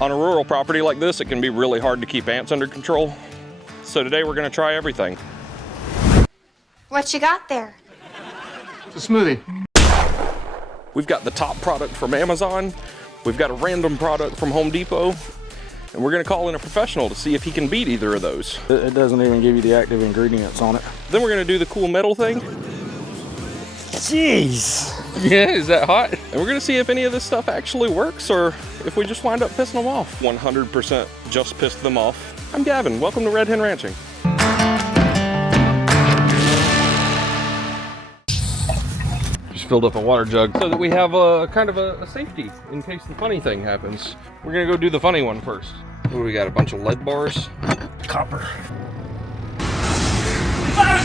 On a rural property like this, it can be really hard to keep ants under control. So today we're gonna try everything. What you got there? It's a smoothie. We've got the top product from Amazon. We've got a random product from Home Depot. And we're gonna call in a professional to see if he can beat either of those. It doesn't even give you the active ingredients on it. Then we're gonna do the cool metal thing. Jeez. Yeah, is that hot? And we're gonna see if any of this stuff actually works or if we just wind up pissing them off. 100% just pissed them off. I'm Gavin, welcome to Red Hen Ranching. Just filled up a water jug so that we have a kind of a safety in case the funny thing happens. We're gonna go do the funny one first. What do we got, a bunch of lead bars? Copper.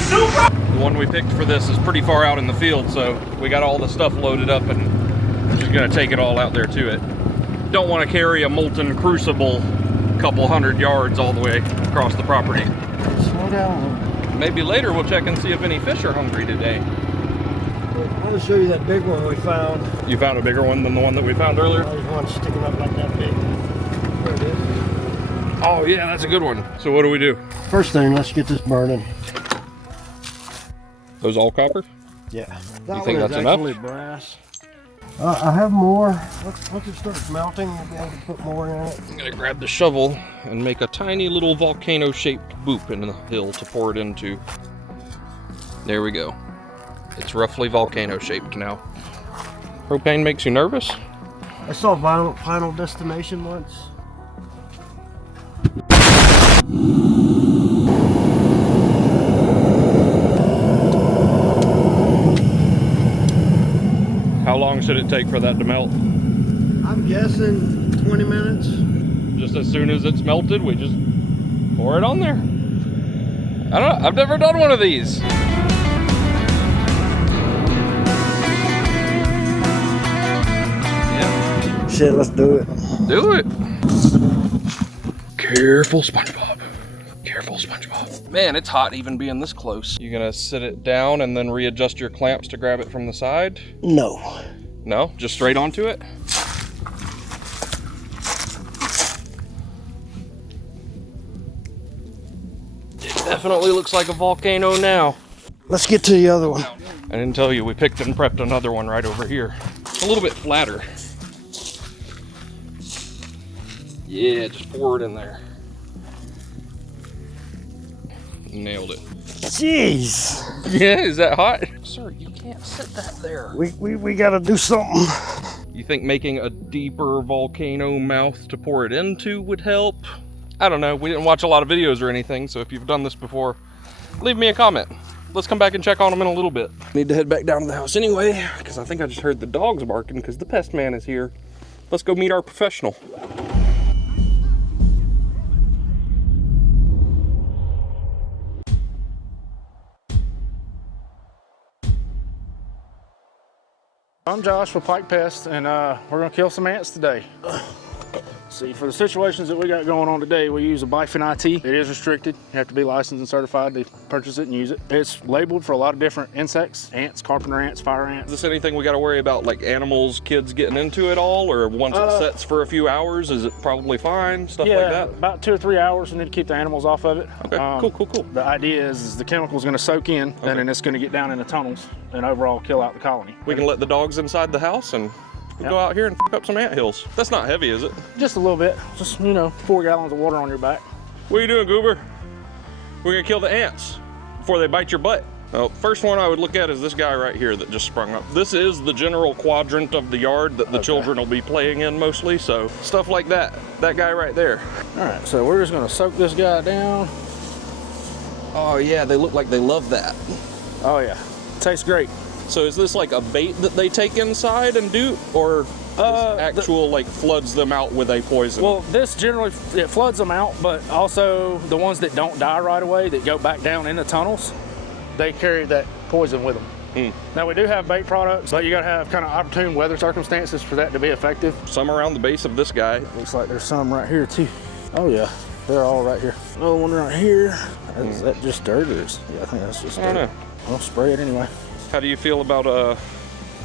The one we picked for this is pretty far out in the field, so we got all the stuff loaded up and we're just gonna take it all out there to it. Don't want to carry a molten crucible a couple 100 yards all the way across the property. Slow down. Maybe later we'll check and see if any fish are hungry today. I want to show you that big one we found. You found a bigger one than the one that we found earlier? There's one sticking up like that big. There it is. Oh yeah, that's a good one. So what do we do? First thing, let's get this burning. Those all copper? Yeah. You think that's enough? Actually brass. I have more. Once it starts melting, we'll be able to put more in it. I'm gonna grab the shovel and make a tiny little volcano-shaped boop in the hill to pour it into. There we go. It's roughly volcano-shaped now. Propane makes you nervous? I saw Final Destination once. How long should it take for that to melt? I'm guessing 20 minutes. Just as soon as it's melted, we just pour it on there. I don't know, I've never done one of these. Yeah. Shit, let's do it. Do it. Careful, SpongeBob. Careful, SpongeBob. Man, it's hot even being this close. You gonna sit it down and then readjust your clamps to grab it from the side? No. No? Just straight onto it? It definitely looks like a volcano now. Let's get to the other one. I didn't tell you, we picked and prepped another one right over here. It's a little bit flatter. Yeah, just pour it in there. Nailed it. Jeez. Yeah, is that hot? Sir, you can't sit that there. We gotta do something. You think making a deeper volcano mouth to pour it into would help? I don't know, we didn't watch a lot of videos or anything, so if you've done this before, leave me a comment. Let's come back and check on them in a little bit. Need to head back down to the house anyway, because I think I just heard the dogs barking because the pest man is here. Let's go meet our professional. I'm Josh with Pike Pest, and we're gonna kill some ants today. See, for the situations that we got going on today, we use a Bifin IT. It is restricted. You have to be licensed and certified to purchase it and use it. It's labeled for a lot of different insects: ants, carpenter ants, fire ants. Is this anything we got to worry about, like animals, kids getting into it all, or once it sets for a few hours, is it probably fine? Stuff like that? About 2 or 3 hours. We need to keep the animals off of it. Okay, cool. The idea is the chemical's gonna soak in, and then it's gonna get down in the tunnels and overall kill out the colony. We can let the dogs inside the house and go out here and f up some ant hills. That's not heavy, is it? Just a little bit. Just, 4 gallons of water on your back. What are you doing, Goober? We're gonna kill the ants before they bite your butt. Well, first one I would look at is this guy right here that just sprung up. This is the general quadrant of the yard that the children will be playing in mostly, so stuff like that. That guy right there. All right, so we're just gonna soak this guy down. Oh yeah, they look like they love that. Oh yeah, tastes great. So is this like a bait that they take inside and do, or actual like floods them out with a poison? Well, this generally, it floods them out, but also the ones that don't die right away, that go back down in the tunnels, they carry that poison with them. Now we do have bait products, but you gotta have kind of opportune weather circumstances for that to be effective. Some around the base of this guy. Looks like there's some right here too. Oh yeah, they're all right here. Another one right here. Is that just dirt, or is, yeah, I think that's just dirt. I don't know. I'll spray it anyway. How do you feel about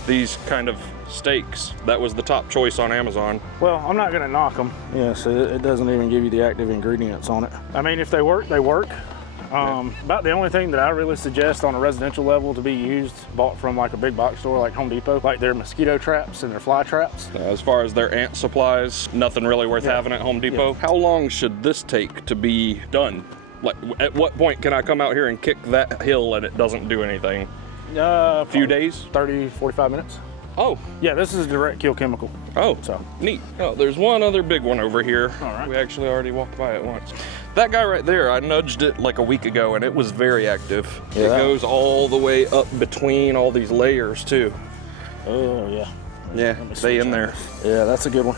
these kind of steaks. That was the top choice on Amazon. Well, I'm not gonna knock them. Yes, it doesn't even give you the active ingredients on it. I mean, if they work, they work. About the only thing that I really suggest on a residential level to be used, bought from like a big box store like Home Depot, like their mosquito traps and their fly traps. As far as their ant supplies, nothing really worth having at Home Depot. How long should this take to be done? Like, at what point can I come out here and kick that hill and it doesn't do anything? A few days? 30, 45 minutes. Oh. Yeah, this is a direct kill chemical. Oh, so neat. Oh, there's one other big one over here. All right. We actually already walked by it once. That guy right there, I nudged it like a week ago and it was very active. Yeah. It goes all the way up between all these layers too. Oh, yeah. Yeah, stay in there. Yeah, that's a good one.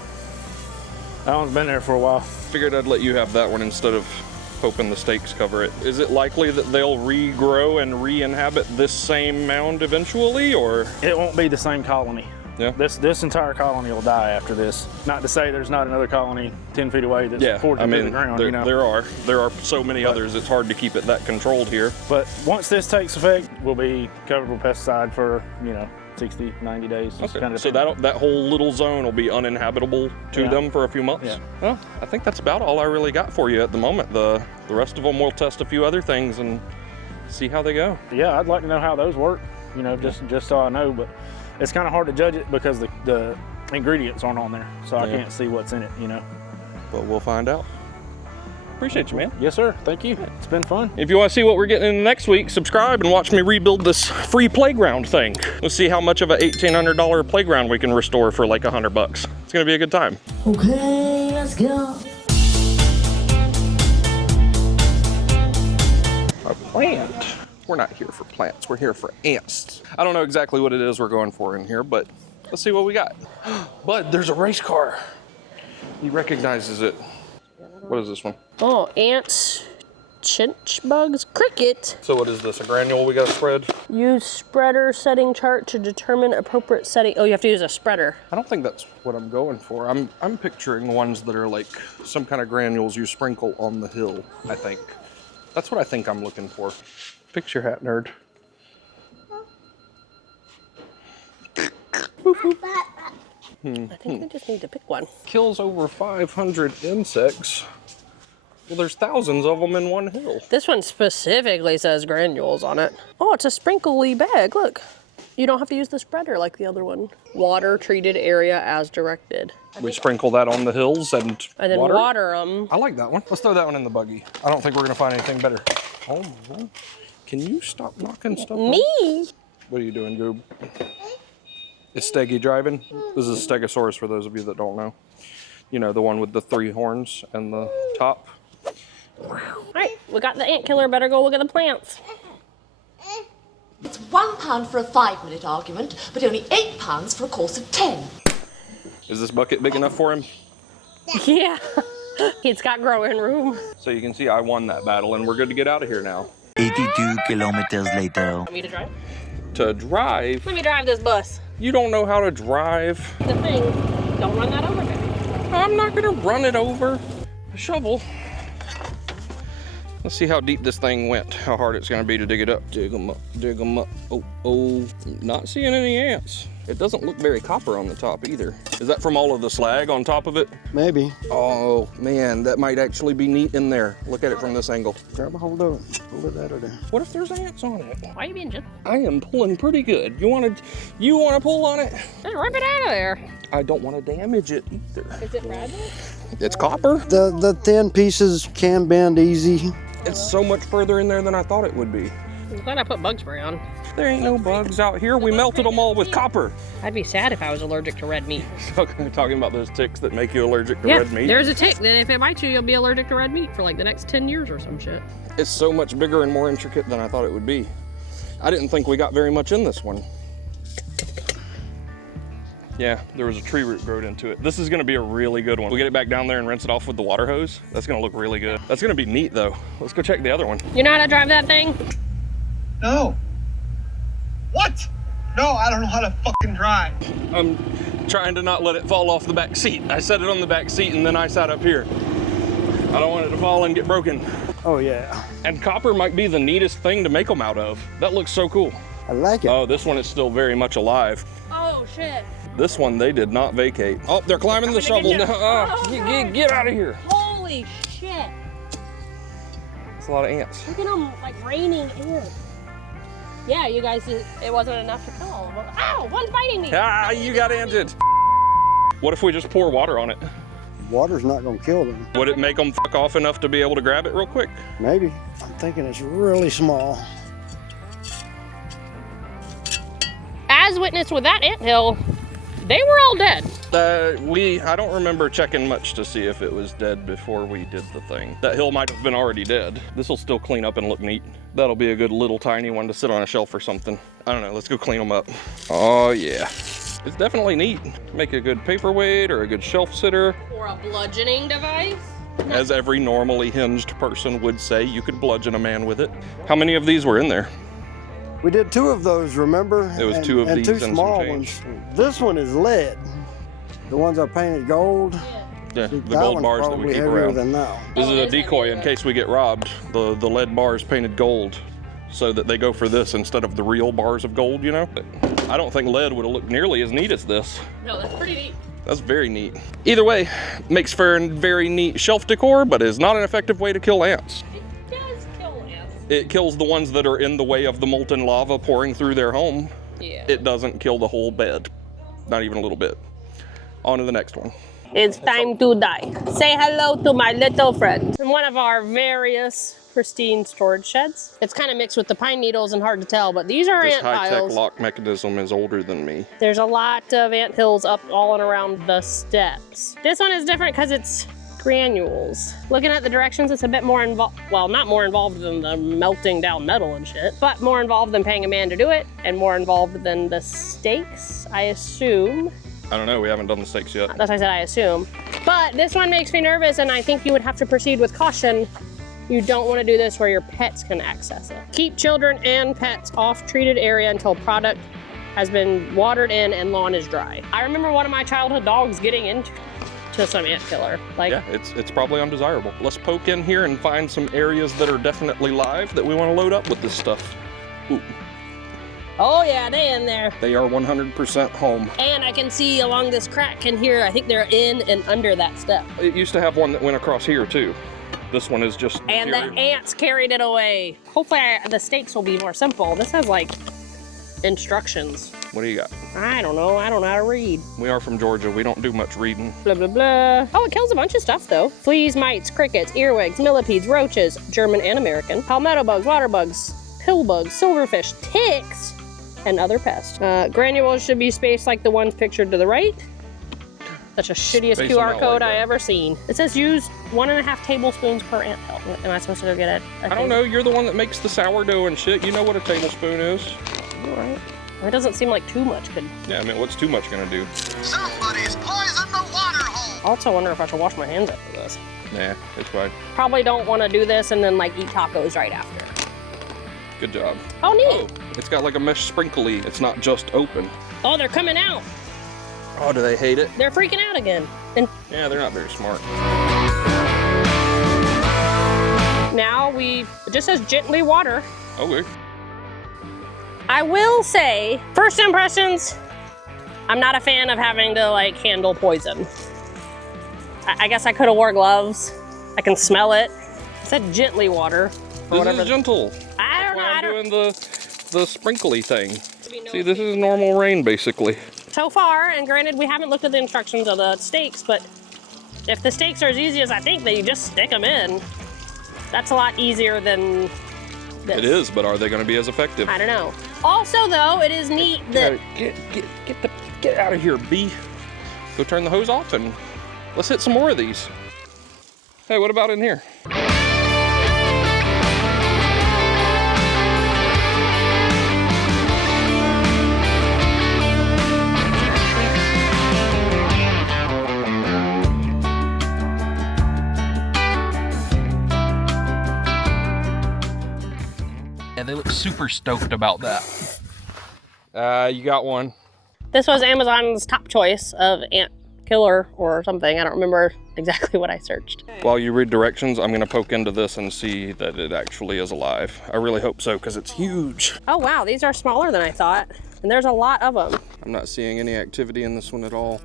That one's been there for a while. Figured I'd let you have that one instead of hoping the stakes cover it. Is it likely that they'll regrow and re-inhabit this same mound eventually, or? It won't be the same colony. Yeah. This entire colony will die after this. Not to say there's not another colony 10 feet away that's 40 feet to the ground, there, you know. there are so many others, it's hard to keep it that controlled here. But once this takes effect, we'll be covered with pesticide for, 60, 90 days. Okay. Kind of So that whole little zone will be uninhabitable to them for a few months? Yeah. Well, I think that's about all I really got for you at the moment. The rest of them we'll test a few other things and see how they go. Yeah, I'd like to know how those work, just so I know, but it's kind of hard to judge it because the ingredients aren't on there, so I can't see what's in it, But we'll find out. Appreciate you, man. Yes, sir. Thank you. It's been fun. If you want to see what we're getting into next week, subscribe and watch me rebuild this free playground thing. Let's see how much of a $1,800 playground we can restore for like $100. It's gonna be a good time. Okay, let's go. A plant. We're not here for plants, we're here for ants. I don't know exactly what it is we're going for in here, but let's see what we got. Bud, there's a race car. He recognizes it. What is this one? Oh, ants, chinch bugs, cricket. So what is this, a granule we gotta spread? Use spreader setting chart to determine appropriate setting. Oh, you have to use a spreader. I don't think that's what I'm going for. I'm picturing ones that are like some kind of granules you sprinkle on the hill, I think. That's what I think I'm looking for. Fix your hat, nerd. I think we just need to pick one. Kills over 500 insects. Well, there's thousands of them in one hill. This one specifically says granules on it. Oh, it's a sprinkly bag, look. You don't have to use the spreader like the other one. Water treated area as directed. We sprinkle that on the hills and then water them. I like that one. Let's throw that one in the buggy. I don't think we're gonna find anything better. Oh, can you stop knocking stuff off? Me? What are you doing, Goob? Is Steggy driving? This is a Stegosaurus for those of you that don't know. You know, the one with the 3 horns and the top. All right, we got the ant killer. Better go look at the plants. It's £1 for a 5-minute argument, but only £8 for a course of 10. Is this bucket big enough for him? Yeah, it's got growing room. So you can see I won that battle and we're good to get out of here now. 82 kilometers later. Want me to drive? To drive? Let me drive this bus. You don't know how to drive. The thing, don't run that over there. I'm not gonna run it over. A shovel. Let's see how deep this thing went, how hard it's gonna be to dig it up. Dig them up, dig them up. Oh, not seeing any ants. It doesn't look very copper on the top either. Is that from all of the slag on top of it? Maybe. Oh man, that might actually be neat in there. Look at it from this angle. Grab a hold of it. Hold it that or down. What if there's ants on it? Why are you being gentle? I am pulling pretty good. You wanna pull on it? Just rip it out of there. I don't want to damage it either. Is it fragile? It's copper. The thin pieces can bend easy. It's so much further in there than I thought it would be. I'm glad I put bug spray on. There ain't no bugs out here. We melted them all with copper. I'd be sad if I was allergic to red meat. Talking about those ticks that make you allergic to red meat. There's a tick that if it bites you, you'll be allergic to red meat for like the next 10 years or some shit. It's so much bigger and more intricate than I thought it would be. I didn't think we got very much in this one. Yeah, there was a tree root growed into it. This is gonna be a really good one. We get it back down there and rinse it off with the water hose. That's gonna look really good. That's gonna be neat though. Let's go check the other one. You know how to drive that thing? No. What? No, I don't know how to fucking drive. I'm trying to not let it fall off the back seat. I set it on the back seat and then I sat up here. I don't want it to fall and get broken. Oh yeah. And copper might be the neatest thing to make them out of. That looks so cool. I like it. Oh, this one is still very much alive. Oh shit. This one, they did not vacate. Oh, they're climbing the shovel now. Get out of here. Holy shit. It's a lot of ants. Look at them, like raining ants. Yeah, you guys, it wasn't enough to kill all of them. Ow, one's biting me. Ah, you got anted. What if we just pour water on it? Water's not gonna kill them. Would it make them fuck off enough to be able to grab it real quick? Maybe. I'm thinking it's really small. As witnessed with that anthill, they were all dead. I don't remember checking much to see if it was dead before we did the thing. That hill might have been already dead. This will still clean up and look neat. That'll be a good little tiny one to sit on a shelf or something. I don't know, let's go clean them up. Oh yeah. It's definitely neat. Make a good paperweight or a good shelf sitter. Or a bludgeoning device. As every normally hinged person would say, you could bludgeon a man with it. How many of these were in there? We did 2 of those, remember? It was 2 of these two and some small change. ones. This one is lead. The ones I painted gold. Yeah, the That gold one's bars that we probably keep heavier around. than that one. This is a decoy in case we get robbed. The lead bars painted gold so that they go for this instead of the real bars of gold, you know? But I don't think lead would have looked nearly as neat as this. No, that's pretty neat. That's very neat. Either way, makes for a very neat shelf decor, but is not an effective way to kill ants. It does kill ants. It kills the ones that are in the way of the molten lava pouring through their home. Yeah. It doesn't kill the whole bed, not even a little bit. On to the next one. It's time to die. Say hello to my little friend. In one of our various pristine storage sheds. It's kind of mixed with the pine needles and hard to tell, but these are This ant high-tech piles. lock mechanism is older than me. There's a lot of ant hills up all and around the steps. This one is different because it's granules. Looking at the directions, it's a bit more involved, well, not more involved than the melting down metal and shit, but more involved than paying a man to do it, and more involved than the stakes, I assume. I don't know, we haven't done the stakes yet. That's why I said I assume. But this one makes me nervous, and I think you would have to proceed with caution. You don't want to do this where your pets can access it. Keep children and pets off treated area until product has been watered in and lawn is dry. I remember one of my childhood dogs getting into some ant killer. Like, Yeah, it's probably undesirable. Let's poke in here and find some areas that are definitely live that we want to load up with this stuff. Ooh, oh yeah, they in there. they are 100% home. And I can see along this crack in here, I think they're in and under that step. It used to have one that went across here too. This one is just And the ants carried it away. Hopefully the stakes will be more simple. This has like instructions. What do you got? I don't know how to read. We are from Georgia. We don't do much reading. Blah, blah, blah. Oh, it kills a bunch of stuff though. Fleas, mites, crickets, earwigs, millipedes, roaches, German and American, palmetto bugs, water bugs, pill bugs, silverfish, ticks, and other pests. Granules should be spaced like the ones pictured to the right. Such a shittiest Space them QR out code like I that. ever seen. It says use 1.5 tablespoons per ant hill. Am I supposed to go get it? I don't know. You're the one that makes the sourdough and shit. You know what a tablespoon is. All right. It doesn't seem like too much could. Yeah, I mean, what's too much gonna do? Somebody's poisoned the water hole. I also wonder if I should wash my hands after this. Nah, it's fine. Probably don't want to do this and then like eat tacos right after. Good job. Oh, neat. Oh, it's got like a mesh sprinkly. It's not just open. Oh, they're coming out. Oh, do they hate it? They're freaking out again. And Yeah, they're not very smart. now it just says gently water. Okay. I will say, first impressions, I'm not a fan of having to like handle poison. I guess I could have wore gloves. I can smell it. It said gently water. Or This is gentle. I don't know. I'm doing the sprinkly thing. be no See, this is normal rain, basically. So far, and granted, we haven't looked at the instructions of the stakes, but if the stakes are as easy as I think, that you just stick them in, that's a lot easier than this. It is, but are they going to be as effective? I don't know. Also, though, it is neat that Get out of here, bee. Go turn the hose off and let's hit some more of these. Hey, what about in here? Yeah, they look super stoked about that. You got one. this was Amazon's top choice of ant killer or something. I don't remember exactly what I searched. While you read directions, I'm gonna poke into this and see that it actually is alive. I really hope so, because it's huge. Oh wow, these are smaller than I thought. And there's a lot of them. I'm not seeing any activity in this one at all.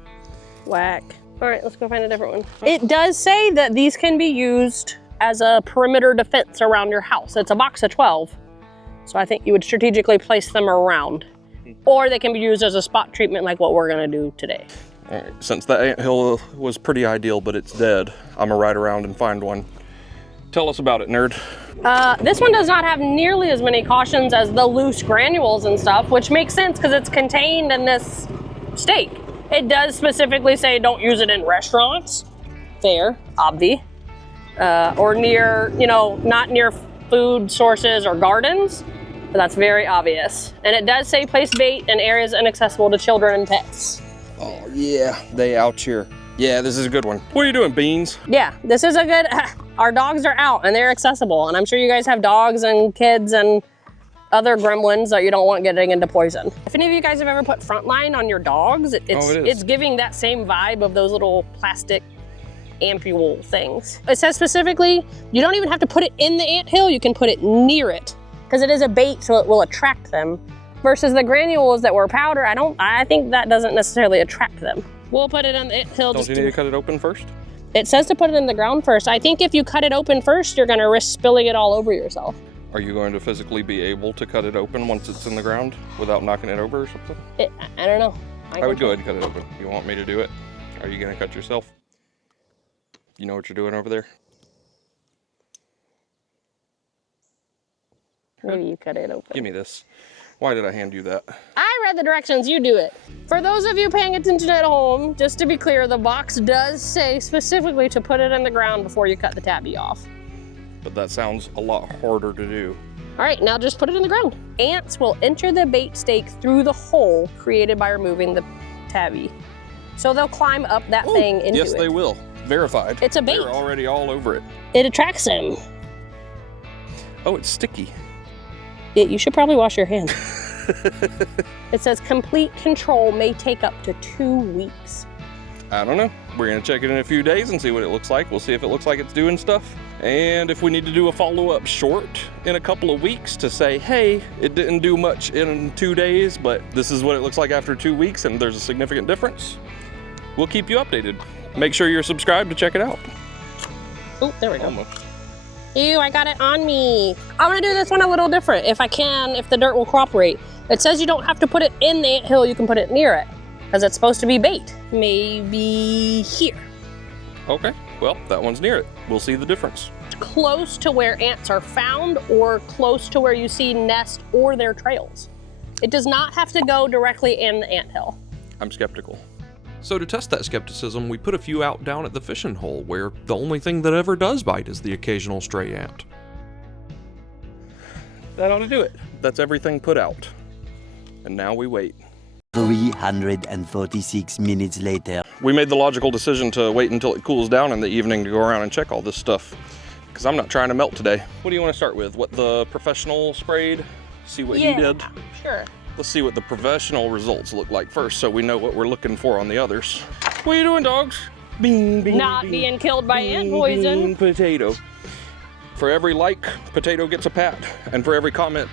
Whack. All right, let's go find a different one. It does say that these can be used as a perimeter defense around your house. It's a box of 12. So I think you would strategically place them around. Or they can be used as a spot treatment like what we're gonna do today. All right, since the anthill was pretty ideal, but it's dead, I'm gonna ride around and find one. Tell us about it, nerd. This one does not have nearly as many cautions as the loose granules and stuff, which makes sense because it's contained in this stake. It does specifically say don't use it in restaurants. Fair, obvi. Or near, you know, not near food sources or gardens. But that's very obvious. And it does say place bait in areas inaccessible to children and pets. Oh yeah, they out here. Yeah, this is a good one. What are you doing, Beans? Yeah, this is a good, our dogs are out and they're accessible. And I'm sure you guys have dogs and kids and other gremlins that you don't want getting into poison. If any of you guys have ever put Frontline on your dogs, it's giving that same vibe of those little plastic ampule things. It says specifically, you don't even have to put it in the anthill, you can put it near it. Because it is a bait, so it will attract them. Versus the granules that were powder, I think that doesn't necessarily attract them. We'll put it on the anthill. Don't you need to cut it open first? It says to put it in the ground first. I think if you cut it open first, you're gonna risk spilling it all over yourself. Are you going to physically be able to cut it open once it's in the ground without knocking it over or something? I don't know. I would go ahead and cut it open. You want me to do it? Are you gonna cut yourself? You know what you're doing over there? Maybe you cut it open. Give me this. Why did I hand you that? I read the directions, you do it. For those of you paying attention at home, just to be clear, the box does say specifically to put it in the ground before you cut the tabby off. But that sounds a lot harder to do. All right, now just put it in the ground. Ants will enter the bait stake through the hole created by removing the tabby. So they'll climb up that thing into it. Yes, they will. Verified. It's a bait. They're already all over it. It attracts them. Oh, it's sticky. You should probably wash your hands. It says complete control may take up to 2 weeks. I don't know. We're gonna check it in a few days and see what it looks like. We'll see if it looks like it's doing stuff. And if we need to do a follow-up short in a couple of weeks to say, hey, it didn't do much in 2 days, but this is what it looks like after 2 weeks and there's a significant difference, we'll keep you updated. Make sure you're subscribed to check it out. Oh, there we go. Almost. Ew, I got it on me. I'm gonna do this one a little different if I can, if the dirt will cooperate. It says you don't have to put it in the anthill, you can put it near it because it's supposed to be bait. Maybe here. Okay, well, that one's near it. We'll see the difference. Close to where ants are found or close to where you see nests or their trails. It does not have to go directly in the anthill. I'm skeptical. So to test that skepticism, we put a few out down at the fishing hole, where the only thing that ever does bite is the occasional stray ant. That ought to do it. That's everything put out. And now we wait. 346 minutes later. We made the logical decision to wait until it cools down in the evening to go around and check all this stuff, because I'm not trying to melt today. What do you want to start with? What the professional sprayed? See what he did? Sure. Let's see what the professional results look like first so we know what we're looking for on the others. What are you doing, dogs? Bean, bean, Not bean, being killed by ant bean, poison. bean, potato. For every like, Potato gets a pat. And for every comment,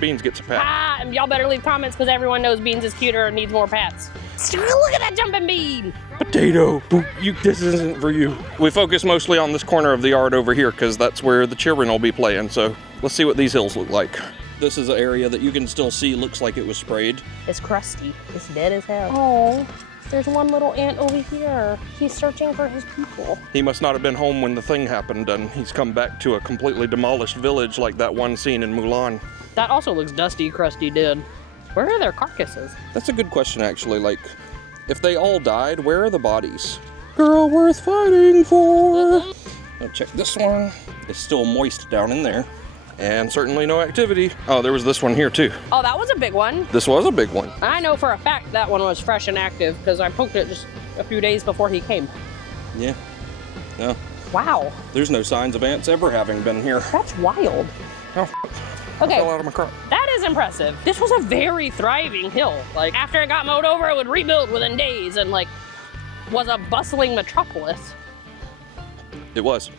Beans gets a pat. Ah, and y'all better leave comments because everyone knows Beans is cuter and needs more pats. Look at that jumping bean. Potato, this isn't for you. We focus mostly on this corner of the yard over here because that's where the children will be playing. So let's see what these hills look like. This is an area that you can still see looks like it was sprayed. It's crusty. It's dead as hell. Oh, there's one little ant over here. He's searching for his people. He must not have been home when the thing happened, and he's come back to a completely demolished village like that one scene in Mulan. That also looks dusty, crusty, dead. Where are their carcasses? That's a good question, actually. Like, if they all died, where are the bodies? Girl worth fighting for. Now check this one. It's still moist down in there. And certainly no activity. Oh, there was this one here too. Oh, that was a big one. This was a big one. I know for a fact that one was fresh and active because I poked it just a few days before he came. Yeah. No. Wow. There's no signs of ants ever having been here. That's wild. Oh, okay. I fell out of my crop. That is impressive. This was a very thriving hill. Like, after it got mowed over, it would rebuild within days and, like, was a bustling metropolis. It was.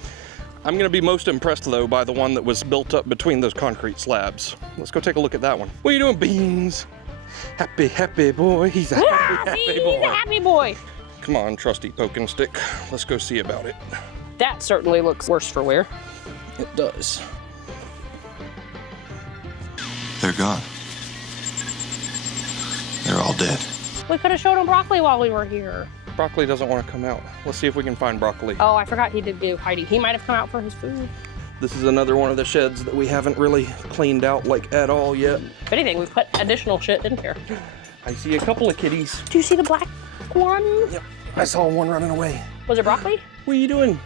I'm gonna be most impressed though by the one that was built up between those concrete slabs. Let's go take a look at that one. What are you doing, Beans? Happy, happy boy. He's a happy, happy He's boy. a happy boy. Come on, trusty poking stick. Let's go see about it. That certainly looks worse for wear. It does. They're gone. They're all dead. We could have showed him broccoli while we were here. Broccoli doesn't want to come out. Let's see if we can find broccoli. Oh, I forgot he did go hiding. He might have come out for his food. This is another one of the sheds that we haven't really cleaned out like at all yet. If anything, we put additional shit in here. I see a couple of kitties. Do you see the black one? Yep, I saw one running away. Was it broccoli? What are you doing?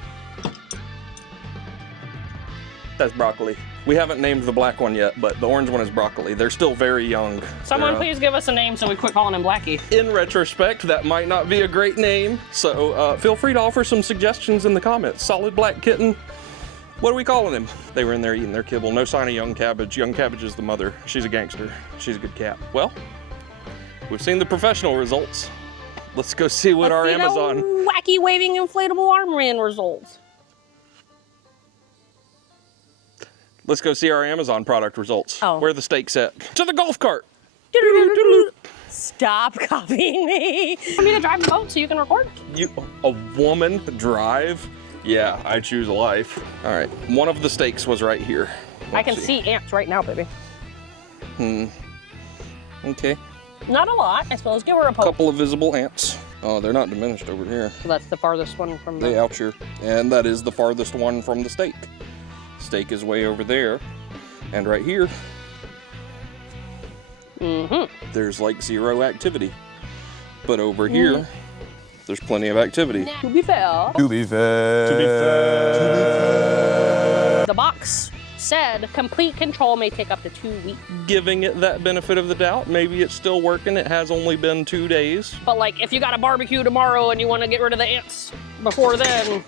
That's broccoli. We haven't named the black one yet, but the orange one is broccoli. They're still very young. Someone please give us a name so we quit calling him Blackie. In retrospect, that might not be a great name, so feel free to offer some suggestions in the comments. Solid black kitten. What are we calling him? They were in there eating their kibble. No sign of young cabbage. Young cabbage is the mother. She's a gangster. She's a good cat. Well, we've seen the professional results. Let's go see what our Amazon. Wacky waving inflatable arm man results. Let's go see our Amazon product results. Oh. Where are the steaks at? To the golf cart. Stop copying me. Want me to drive the boat so you can record? A woman drive? Yeah, I choose life. All right, one of the steaks was right here. I can see ants right now, baby. Okay. Not a lot, I suppose. Give her a poke. Couple of visible ants. Oh, they're not diminished over here. So that's the farthest one from the... They out here. And that is the farthest one from the steak. Steak is way over there. And right here, there's like zero activity. But over here, there's plenty of activity. Now, to be fair, the box said complete control may take up to 2 weeks. Giving it that benefit of the doubt, maybe it's still working. It has only been 2 days. But like, if you got a barbecue tomorrow and you want to get rid of the ants before then,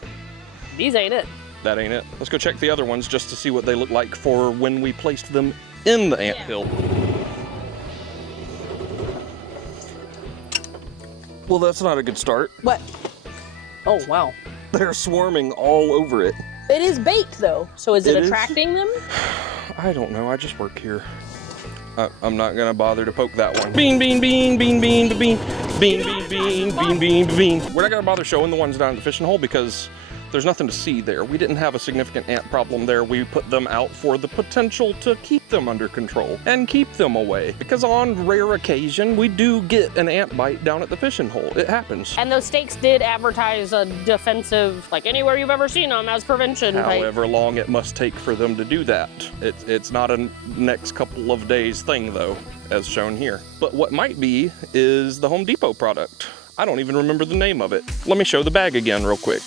these ain't it. That ain't it. Let's go check the other ones just to see what they look like for when we placed them in the anthill. Well, that's not a good start. What? Oh, wow. They're swarming all over it. It is baked though, so is it It is? attracting them? I don't know, I just work here. I'm not gonna bother to poke that one. Bean, bean, bean, bean, bean, bean, bean, bean, bean, bean, bean, bean. We're not gonna bother showing the ones down at the fishing hole because there's nothing to see there. We didn't have a significant ant problem there. We put them out for the potential to keep them under control and keep them away. Because on rare occasion, we do get an ant bite down at the fishing hole. It happens. And those steaks did advertise a defensive, like anywhere you've ever seen them, as prevention. However long it must take for them to do that. It's not a next couple of days thing though, as shown here. But what might be is the Home Depot product. I don't even remember the name of it. Let me show the bag again real quick.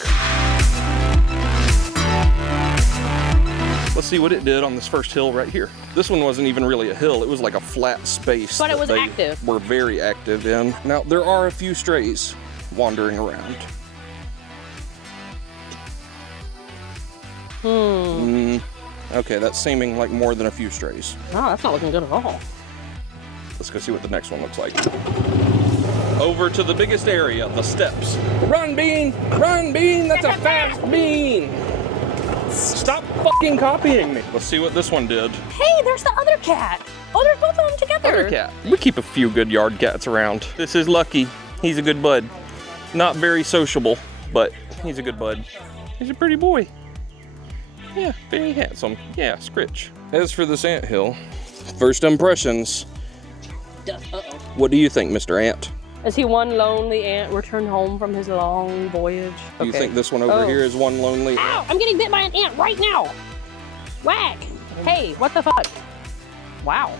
Let's see what it did on this first hill right here. This one wasn't even really a hill, it was like a flat space. But it was that they active. were very active in. Now, there are a few strays wandering around. Okay, that's seeming like more than a few strays. Oh, that's not looking good at all. Let's go see what the next one looks like. Over to the biggest area, the steps. Run, Bean! Run, Bean! That's a fast bean! Stop fucking copying me. Let's see what this one did. Hey, there's the other cat. Oh, there's both of them together. Other cat. We keep a few good yard cats around. This is Lucky. He's a good bud. Not very sociable, but he's a good bud. He's a pretty boy. Yeah, very handsome. Yeah, Scritch. As for this anthill, first impressions. Uh-oh. What do you think, Mr. Ant? Is he one lonely ant returned home from his long voyage? Do you think this one over here is one lonely? Ow! I'm getting bit by an ant right now! Whack! Hey, what the fuck? Wow.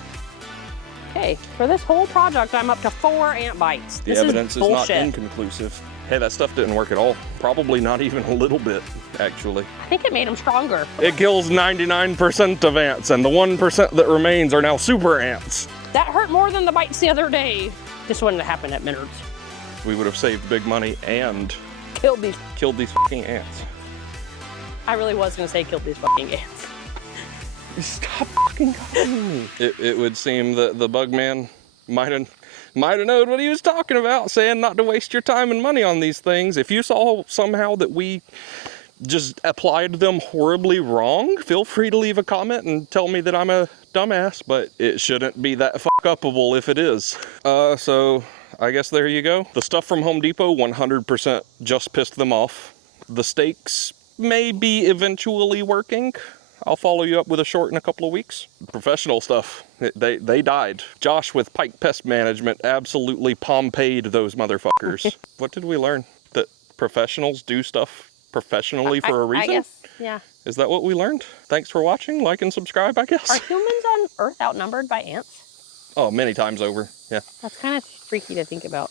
Okay, for this whole project, I'm up to 4 ant bites. The evidence is not inconclusive. Hey, that stuff didn't work at all. Probably not even a little bit, actually. I think it made him stronger. It kills 99% of ants, and the 1% that remains are now super ants. That hurt more than the bites the other day. This wouldn't have happened at Menards. We would have saved big money and Killed these fucking ants. I really was gonna say killed these fucking ants. Stop fucking calling me. It would seem that the bug man might have known what he was talking about, saying not to waste your time and money on these things. If you saw somehow that we just applied them horribly wrong, feel free to leave a comment and tell me that I'm a dumbass, but it shouldn't be that fuck-upable if it is. So I guess there you go. The stuff from Home Depot 100% just pissed them off. The stakes may be eventually working. I'll follow you up with a short in a couple of weeks. Professional stuff, they died. Josh with Pike Pest Management absolutely Pompeyed those motherfuckers. What did we learn? That professionals do stuff professionally for a reason? I guess, yeah. Is that what we learned? Thanks for watching. Like and subscribe, I guess. Are humans on Earth outnumbered by ants? Oh, many times over, yeah. That's kind of freaky to think about.